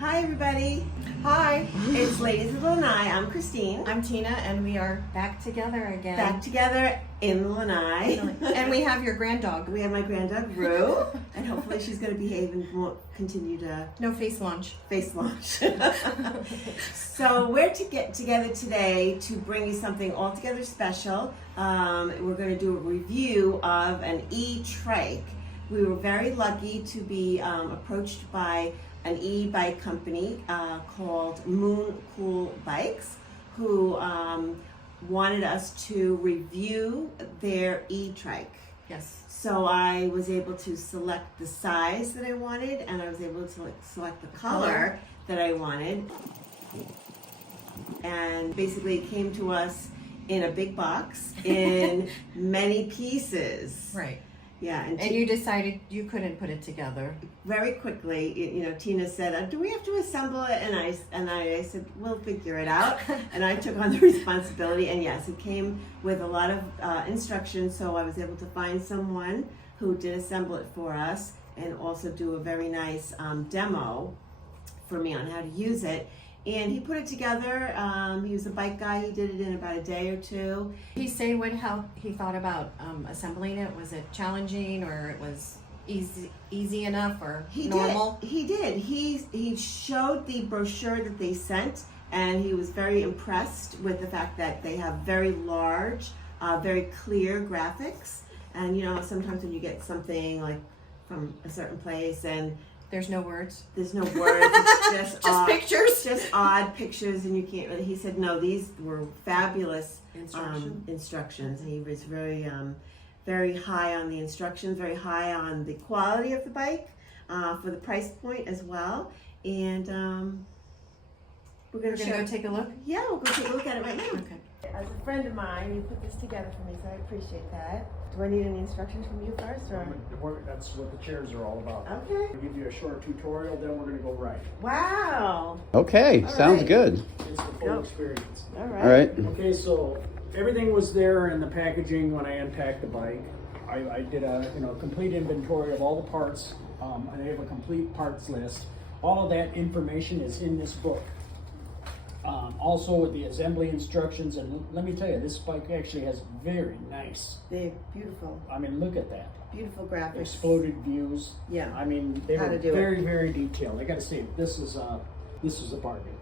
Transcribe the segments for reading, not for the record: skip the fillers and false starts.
Hi everybody. Hi. It's Ladies of Lanai. I'm Christine. I'm Tina, and we are back together again. Back together in Lanai. And we have your grand dog. We have my grand dog, Rue, and hopefully she's going to behave and won't continue to No face launch. face launch. So we're to get together today to bring you something altogether special. We're going to do a review of an e-trike. We were very lucky to be approached by an e-bike company called Mooncool Bikes, who wanted us to review their e-trike. Yes. So I was able to select the size that I wanted, and I was able to select the color that I wanted. And basically it came to us in a big box in many pieces. Right. Yeah, And you decided you couldn't put it together. very quickly, Tina said, "Do we have to assemble it?" And I said, "We'll figure it out." And I took on the responsibility. And yes, it came with a lot of instructions. So I was able to find someone who did assemble it for us, and also do a very nice demo for me on how to use it. And he put it together. He was a bike guy. He did it in about a day or two. Did he say how he thought about assembling it? Was it challenging, or it was easy enough, or normal? He did. He showed the brochure that they sent, and he was very impressed with the fact that they have very large, very clear graphics. And sometimes when you get something like from a certain place and There's no words. there's no words, it's just Just pictures. just odd pictures, and you can't really. He said no, these were fabulous instructions. He was very high on the instructions, very high on the quality of the bike, for the price point as well. And we're gonna Go take a look. Yeah, we'll go take a look at it right now. Okay. As a friend of mine, you put this together for me, so I appreciate that. Do I need any instructions from you first, or? That's what the chairs are all about. Okay. We'll give you a short tutorial, then we're going to go ride. Wow. Okay, All sounds right. good. It's the full Go. experience. All right. All right. Okay, so everything was there in the packaging when I unpacked the bike. I did a complete inventory of all the parts. I have a complete parts list. All of that information is in this book. Also with the assembly instructions, and let me tell you, this bike actually has very nice. They're beautiful. I mean, look at that. Beautiful graphics. Exploded views. Yeah. I mean, they How were to do very, very detailed. I got to say, this was a bargain.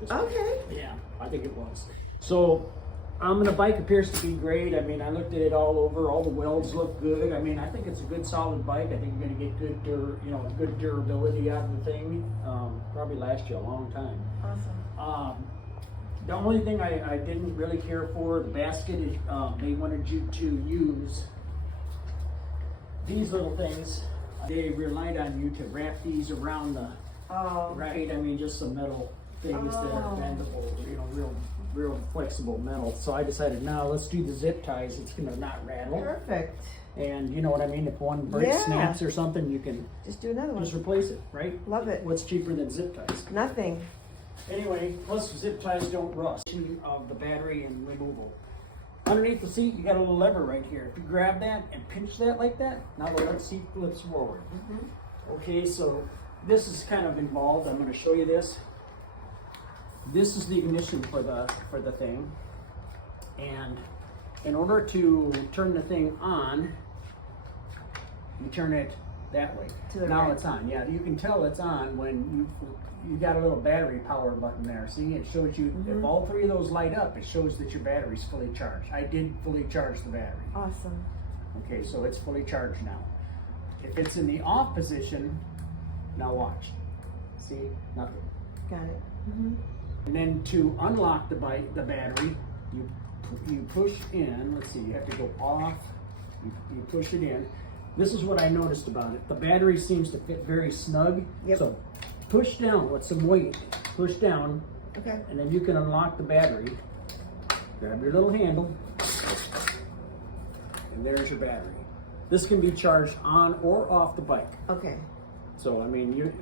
This bike. Okay. Yeah, I think it was. So, the bike appears to be great. I mean, I looked at it all over. All the welds look good. I mean, I think it's a good, solid bike. I think you're going to get good durability out of the thing. Probably last you a long time. Awesome. The only thing I didn't really care for, the basket, they wanted you to use these little things. They relied on you to wrap these around the, right? I mean, just some metal things that are bendable, real flexible metal. So I decided, no, let's do the zip ties. It's gonna not rattle. Perfect. And you know what I mean? If one break Yeah. snaps or something, you can Just do another one. just replace it, right? Love it. What's cheaper than zip ties? Nothing. Anyway, plus zip ties don't rust. Of the battery and removal. Underneath the seat, you got a little lever right here. If you grab that and pinch that like that, now the seat flips forward. Okay, so this is kind of involved. I'm going to show you this. This is the ignition for the thing, and in order to turn the thing on, you turn it that way. Now it's on. Yeah, you can tell it's on when you got a little battery power button there. See, it shows you if all three of those light up, it shows that your battery's fully charged. I did fully charge the battery. Awesome. Okay, so it's fully charged now. If it's in the off position, now watch. See, nothing. Got it. And then to unlock the battery, you push in. Let's see, you have to go off. You push it in. This is what I noticed about it. The battery seems to fit very snug. Yep. So push down with some weight. Push down, Okay. and then you can unlock the battery. Grab your little handle, and there's your battery. This can be charged on or off the bike. Okay. So I mean, you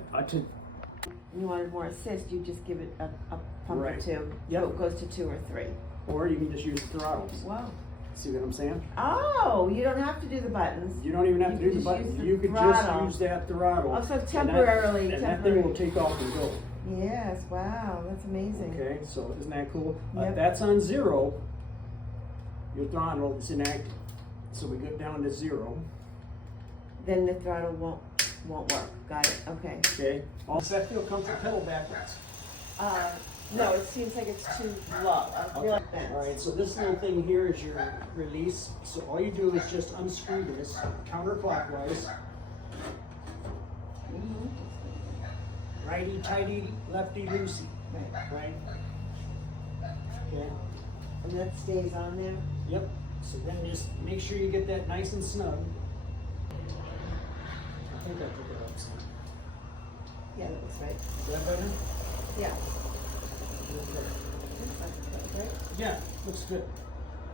wanted more assist, you just give it a pump or Right. two. Yep. So it goes to 2 or 3. or you can just use the throttles. Wow. See what I'm saying? Oh, you don't have to do the buttons. You don't even have You to do could the just buttons. use the You could throttle. just use that throttle. Oh, so temporarily. And that thing will take off and go. Yes, wow, that's amazing. Okay, so isn't that cool? Yep. That's on 0. Your throttle is inactive. So we go down to 0. Then the throttle won't work. Got it. Okay. Okay. All that feel comes to pedal backwards. No, it seems like it's too low. I feel like that. All right, so this little thing here is your release. So all you do is just unscrew this counterclockwise. Righty tighty, lefty loosey. Right. Okay. And that stays on there. Yep. So then just make sure you get that nice and snug. I think I took it out some. Yeah, that looks right. Is that better? Yeah. Yeah, looks good.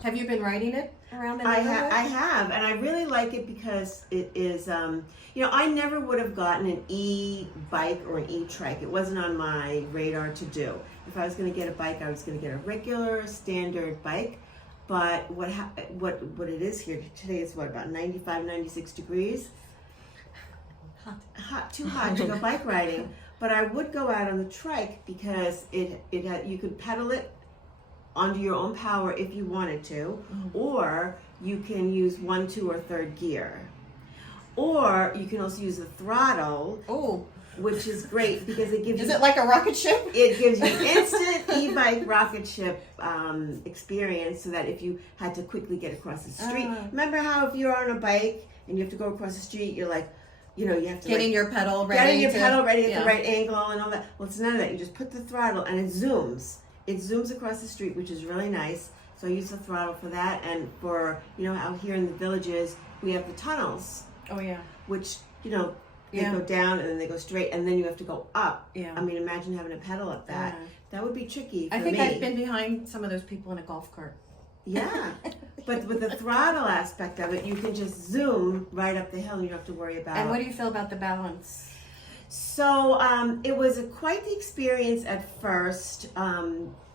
Have you been riding it around the I neighborhood? have, and I really like it because it is, you know, I never would have gotten an e-bike or an e-trike. It wasn't on my radar to do. If I was going to get a bike, I was going to get a regular, standard bike. But what it is here today is what, about 95, 96 degrees? Hot, too hot to go bike riding. But I would go out on the trike because you could pedal it onto your own power if you wanted to, or you can use 1, 2, or 3rd gear, or you can also use the throttle. Oh, which is great because it gives you. is it like a rocket ship? It gives you instant e-bike rocket ship experience, so that if you had to quickly get across the street, remember how if you're on a bike and you have to go across the street, you're like, you know, you have to Getting your pedal ready. getting your pedal ready at yeah. the right angle and all that. Well, it's none of that. You just put the throttle and it zooms. It zooms across the street, which is really nice. So I use the throttle for that, and for, you know, out here in the villages, we have the tunnels, Oh yeah. which, you know, they Yeah. go down and then they go straight, and then you have to go up. Yeah. I mean, imagine having to pedal up that. Yeah. That would be tricky for I think me. I've been behind some of those people in a golf cart. Yeah, but with the throttle aspect of it, you can just zoom right up the hill, and you don't have to worry about. And what do you feel about the balance? So it was quite the experience at first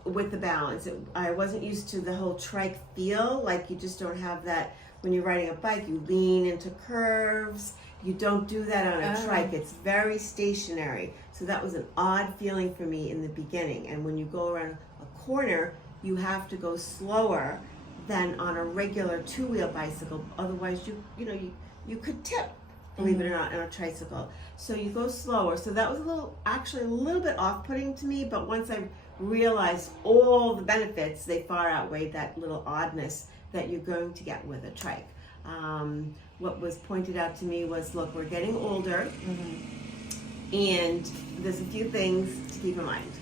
with the balance. I wasn't used to the whole trike feel. Like, you just don't have that when you're riding a bike. You lean into curves. You don't do that on a trike. It's very stationary. So that was an odd feeling for me in the beginning. And when you go around a corner, you have to go slower than on a regular 2-wheel bicycle. Otherwise, you could tip, believe it or not, on a tricycle. So you go slower. So that was actually a little bit off-putting to me. But once I realized all the benefits, they far outweighed that little oddness that you're going to get with a trike. What was pointed out to me was, look, we're getting older, and there's a few things to keep in mind.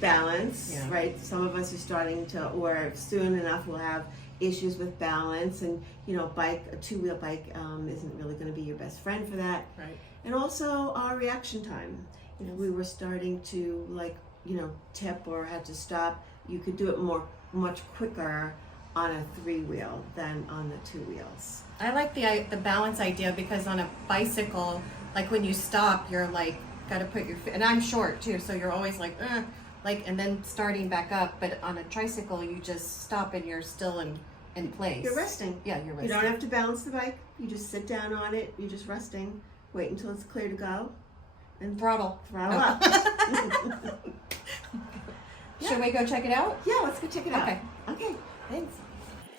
Balance, right? Some of us are starting to, or soon enough, will have issues with balance, and you know, a 2-wheel bike isn't really going to be your best friend for that. Right. And also our reaction time. If we were starting to, like, you know, tip or had to stop, you could do it much quicker on a 3-wheel than on the 2 wheels. I like the balance idea, because on a bicycle, like when you stop, you're like, gotta put your and I'm short too, so you're always like, and then starting back up. But on a tricycle, you just stop and you're still in place. You're resting. Yeah, you're resting. You don't have to balance the bike. You just sit down on it. You're just resting. Wait until it's clear to go, and Throttle. up. Should we go check it out? Yeah, let's go check it out. Okay, Thanks.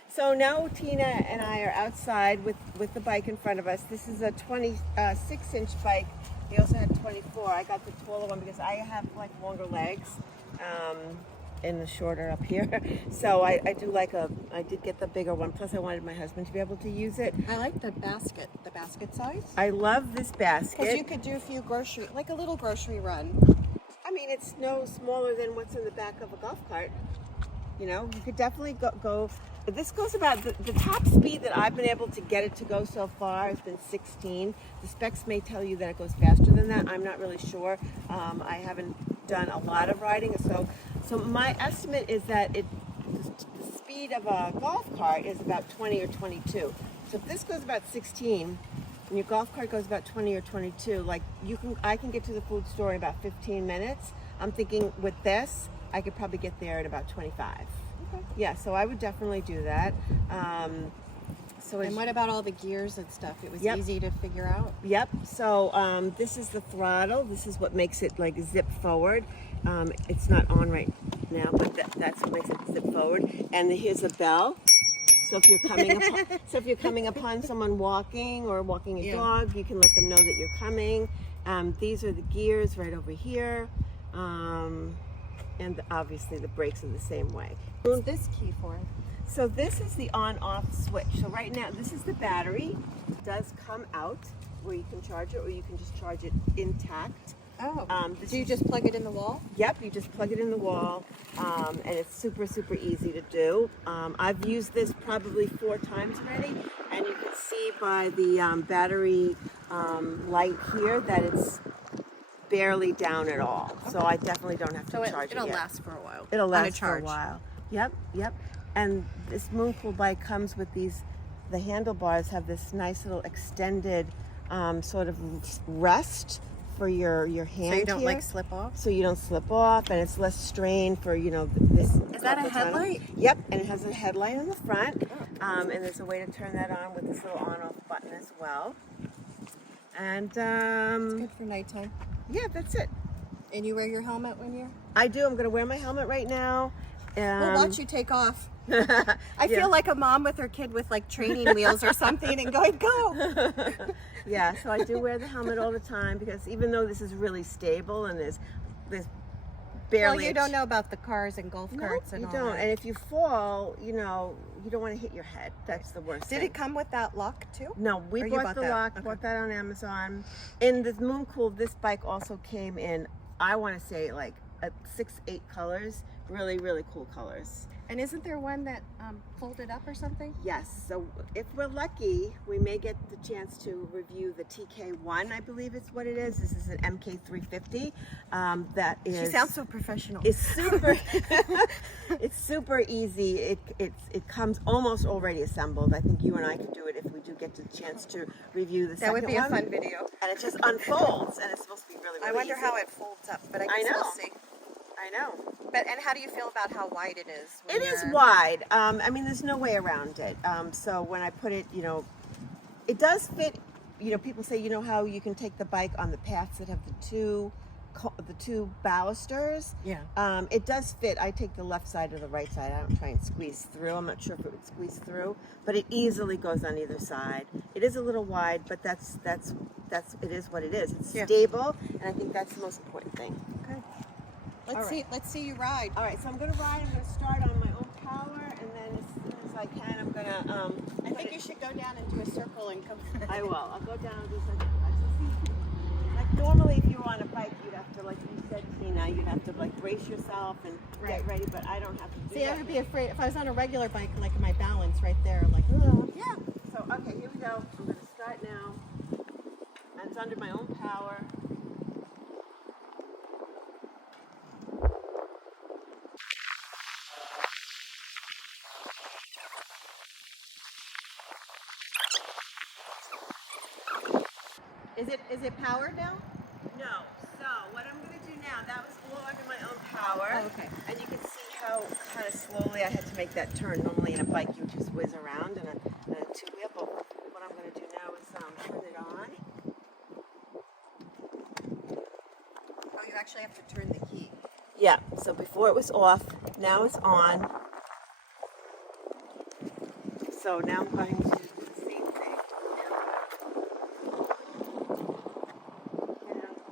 So now Tina and I are outside with the bike in front of us. This is a 26-inch bike. They also had 24. I got the taller one because I have like longer legs, and the shorter up here. So I did get the bigger one. Plus I wanted my husband to be able to use it. I like the basket size. I love this basket. Because you could do a few like a little grocery run. I mean, it's no smaller than what's in the back of a golf cart. You know, you could definitely go. This goes about, the top speed that I've been able to get it to go so far has been 16. The specs may tell you that it goes faster than that. I'm not really sure. I haven't done a lot of riding, so my estimate is that the speed of a golf cart is about 20 or 22. So if this goes about 16, and your golf cart goes about 20 or 22, like I can get to the food store in about 15 minutes. I'm thinking with this, I could probably get there in about 25. Okay. Yeah, so I would definitely do that. So And what about all the gears and stuff? It was Yep. easy to figure out. Yep. So this is the throttle. This is what makes it like zip forward. It's not on right now, but that's what makes it zip forward. And here's a bell. So if you're coming upon someone walking or walking a Yeah. dog, you can let them know that you're coming. These are the gears right over here. And obviously the brakes are the same way. What's this key for? So this is the on-off switch. So right now, this is the battery. It does come out where you can charge it, or you can just charge it intact. Oh. This Do you is- just plug it in the wall? Yep, you just plug it in the wall, and it's super, super easy to do. I've used this probably 4 times already, and you can see by the battery light here that it's barely down at all. So I definitely don't have to So charge it'll it yet. last for a while. It'll on last a charge. for a while. Yep, yep. And this Mooncool bike comes with the handlebars have this nice little extended sort of rest for your hand. So you don't here. like slip off? So you don't slip off, and it's less strain for this. Is that a carpal tunnel. headlight? Yep, and it has a headlight on the front, and there's a way to turn that on with this little on-off button as well. And Good for nighttime. yeah, that's it. And you wear your helmet when you're? I do. I'm going to wear my helmet right now. We'll watch you take off. I Yeah. feel like a mom with her kid with like training wheels or something and going, go. Yeah, so I do wear the helmet all the time because even though this is really stable and there's barely Well, you don't know about the cars and golf carts and you all don't. that. And if you fall, you don't want to hit your head. That's the worst Did thing. it come with that lock too? No, we Or you bought bought the that? lock, Okay. bought that on Amazon. In the Mooncool, this bike also came in, I want to say like 6-8 colors, really, really cool colors. And isn't there one that folded up or something? Yes, so if we're lucky, we may get the chance to review the TK1, I believe it's what it is. This is an MK350. That is. She sounds so professional. It's super. It's super easy. It comes almost already assembled. I think you and I could do it if we do get the chance to review the That second would be a one. fun video. And it just unfolds, and it's supposed to be really, really I wonder easy. how it folds up, but I I guess know. we'll see. I know. But and how do you feel about how wide it is? when It is you're- wide. I mean, there's no way around it. So when I put it, it does fit. People say, how you can take the bike on the paths that have the two balusters. Yeah. It does fit. I take the left side or the right side. I don't try and squeeze through. I'm not sure if it would squeeze through, but it easily goes on either side. It is a little wide, but that's it is what it is. It's Yeah. stable, and I think that's the most important thing. Okay. All right. Let's see you ride. All right, so I'm gonna ride. I'm gonna start on my own power, and then as soon as I can, I'm gonna. I think you should go down and do a circle and come. I will. I'll go down and do something. Like normally, if you were on a bike, you'd have to, like you said, Tina, you'd have to like brace yourself and Right. get ready. But I don't have to do See, that. I would be afraid if I was on a regular bike, like my balance right there, like. Ugh. Yeah. So okay, here we go. I'm gonna start now, and it's under my own power. Is it powered now? No. So what I'm going to do now, that was all under my own power. Oh, okay. And you can see how kind of slowly I had to make that turn. Normally in a bike you just whiz around in a two-wheel, but what I'm going to do now is turn it on. Oh, you actually have to turn the key. Yeah, so before it was off, now it's on. So now I'm going to do the same thing.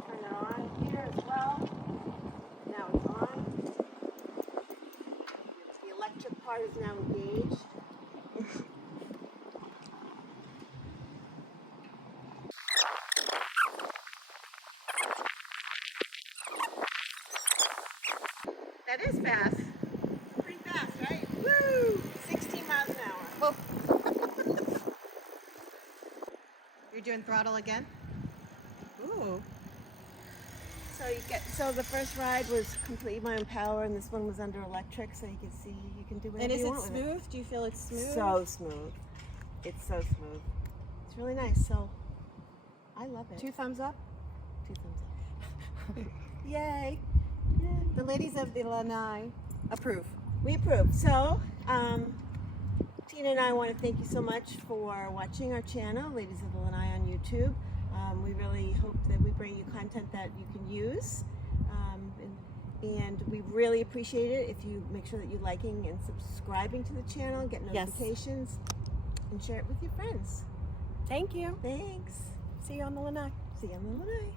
Turn it on here as well. Now it's on. The electric part is now engaged. That is fast. Pretty fast, right? Woo! 16 miles an hour. Whoa. You're doing throttle again? Ooh. So the first ride was completely my own power, and this one was under electric, so you can see you can do whatever And is you it want with smooth? Do you feel it's smooth? So smooth. It's so smooth. It's really nice. So I love it. 2 thumbs up? 2 thumbs up. Yay. The ladies of the Lanai approve. We approve. So, Tina and I want to thank you so much for watching our channel, Ladies of the Lanai on YouTube. We really hope that we bring you content that you can use. And we really appreciate it if you make sure that you're liking and subscribing to the channel, get notifications, and share it with your friends. Thank you. Thanks. See you on the Lanai. See you on the Lanai.